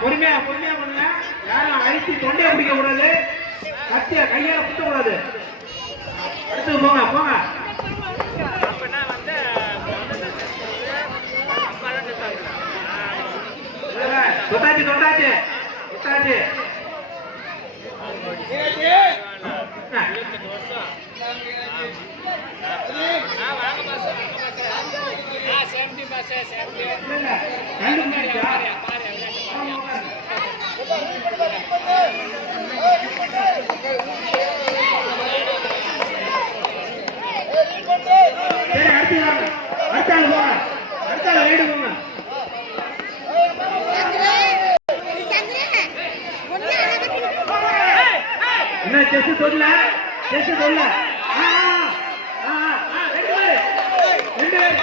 பொறுமையா பொறுமையா பண்ணுங்க. யாரும் அழிச்சு தொண்டையை பிடிக்க கூடாது, கத்திய கையால குத்த கூடாது. அடுத்து போங்க போங்க. தொட்டாச்சு தொட்டாச்சு தொட்டாச்சு. என்ன செஸ் சொல்ல செஸ் சொல்ல ரெண்டு பேர்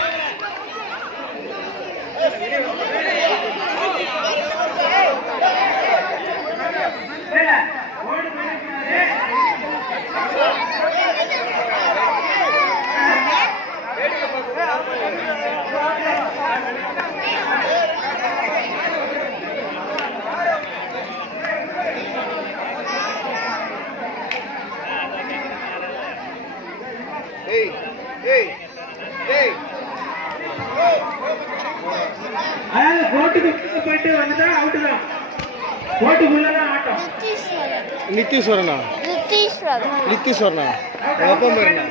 கோட்டுக்கு போயிட்டு வந்துட்டா அவுட்டு தான். கோட்டுக்குள்ளதான் ஆட்டம். நித்தீஸ்வரனா நித்தீஸ்வரனா அப்பா பேருண்ணா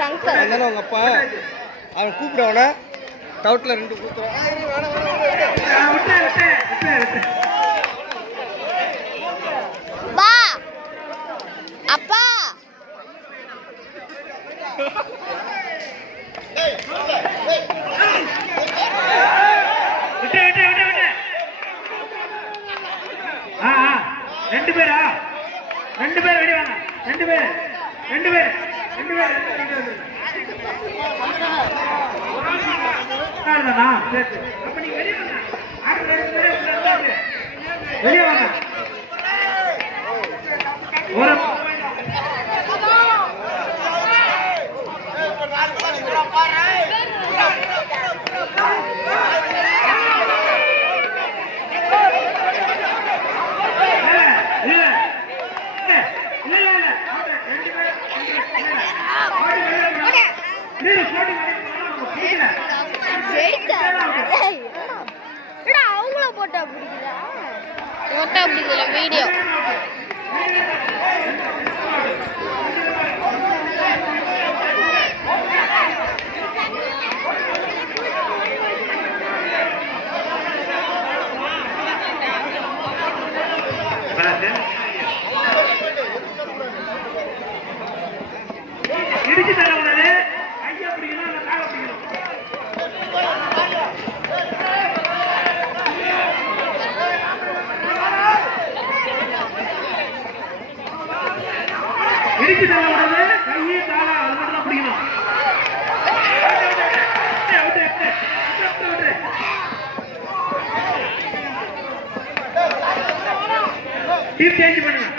சங்கர் உங்க அப்பா. அவன் கூப்பிடுவானா டவுட்ல ரெண்டு கூப்பிடுவான். அப்பா ரெண்டு பேரா ரெண்டு பேர் வெளியே வாங்க. ரெண்டு பேர் ரெண்டு பேர் ரெண்டு பேர் அப்ப நீங்க வெளியே வாங்க. வெளியே வாங்க. ஒரு அவங்கள போட்டா பிடிக்குதா போட்டா பிடிக்கல வீடியோ. இடிச்சு தரக்கூடாது. கையை பிடிக்கணும் இல்லை காலை பிடிக்கணும். இடிச்சு தரக்கூடாது. கையை காலா அது மட்டும் தான் பிடிக்கணும். டீம் சேஞ்ச் பண்ணுங்க.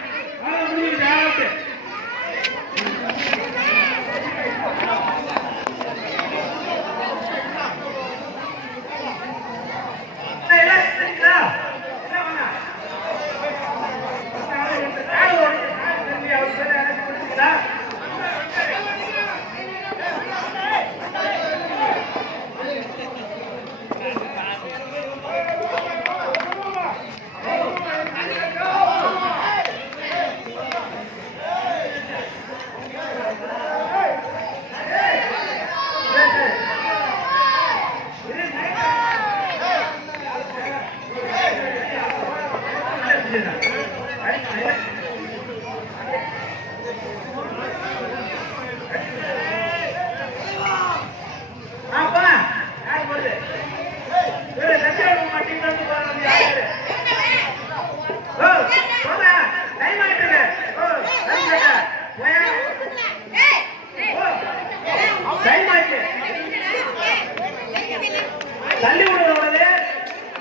தள்ளி விடுறது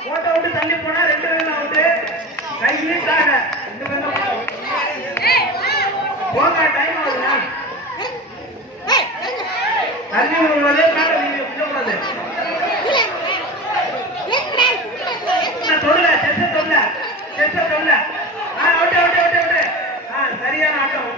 போட்ட விட்டு தள்ளி போனா 2 பேரும் அவுட்டு. கையிலே சாக 2 பேரும் போங்க, டைம் ஆகுதுண்ணா. தள்ளி விடுறது மேல நீங்க விடக்கூடாது. தொடல செஸ்ஸ தொடல செஸ்ஸ தொடல. Out out out out. சரியான ஆட்டம்.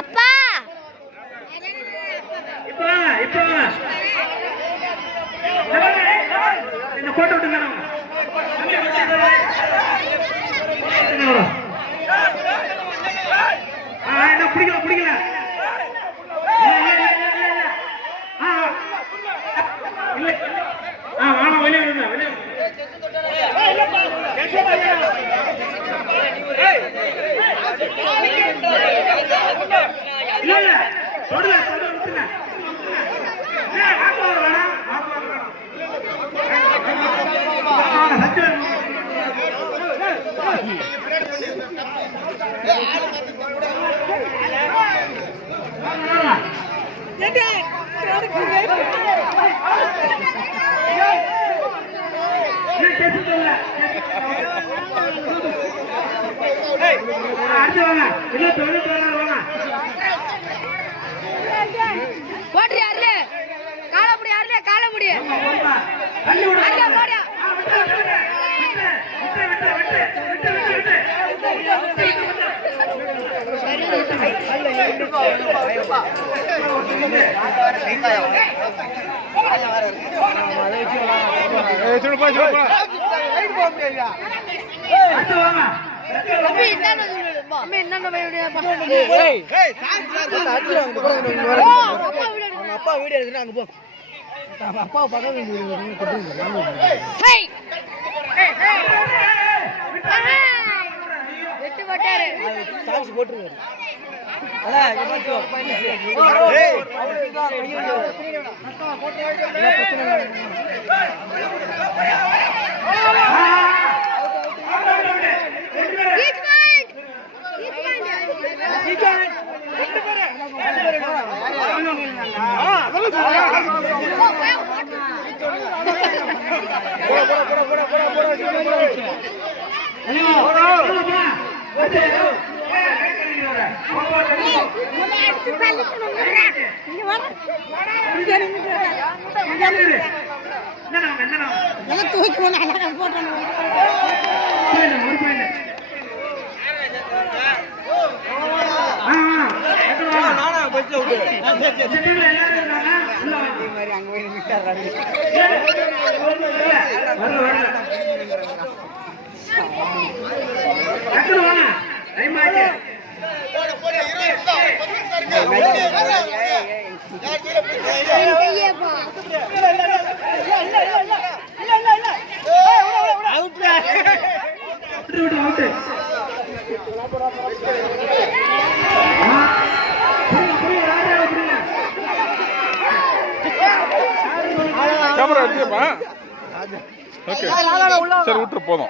அப்பா இந்த போட்டோ விட்டு என்ன பிடிக்கல பிடிக்கல. வாங்க வெளியே வருங்க வெளியே. இல்ல இல்ல தொடல தொடல விட்டுங்க. அடுத்து வாங்க இல்ல தொழில் வாங்க. ஓட்டு யாருல காலமுடி யாருல காலமுடி தள்ளி விடு. அங்க போடு. அடுத்து வாங்க. அம்மே என்னன்னு சொல்லுப்பா. அம்மே என்னன்னு வீடியோ பா. அப்பா வீடியோ எடுக்கணும் அங்க போ. அப்பா பக்கம் ஹேய் வெட்டு போட்டாரு. சாக்ஸ் போட்டுருவாரு. கேமரா எடுத்துப்பா. ஓகே சரி விட்டுரு போதும்.